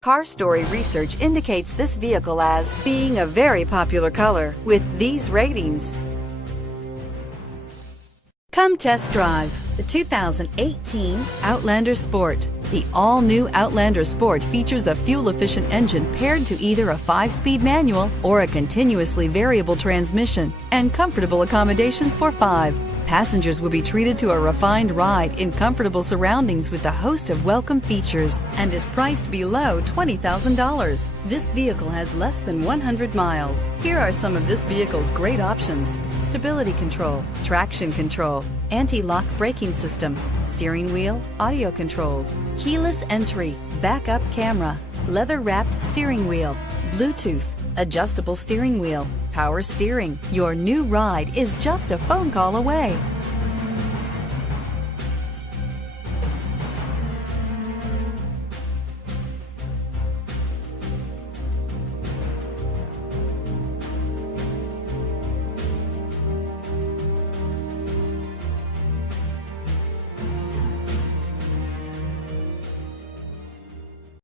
Car Story research indicates this vehicle as being a very popular color with these ratings. Come test drive the 2018 Outlander Sport. The all-new Outlander Sport features a fuel-efficient engine paired to either a 5-speed manual or a continuously variable transmission and comfortable accommodations for 5. Passengers will be treated to a refined ride in comfortable surroundings with a host of welcome features and is priced below $20,000. This vehicle has less than 100 miles. Here are some of this vehicle's great options: stability control, traction control, anti-lock braking system, steering wheel audio controls, keyless entry, backup camera, leather-wrapped steering wheel, Bluetooth, adjustable steering wheel, power steering. Your new ride is just a phone call away.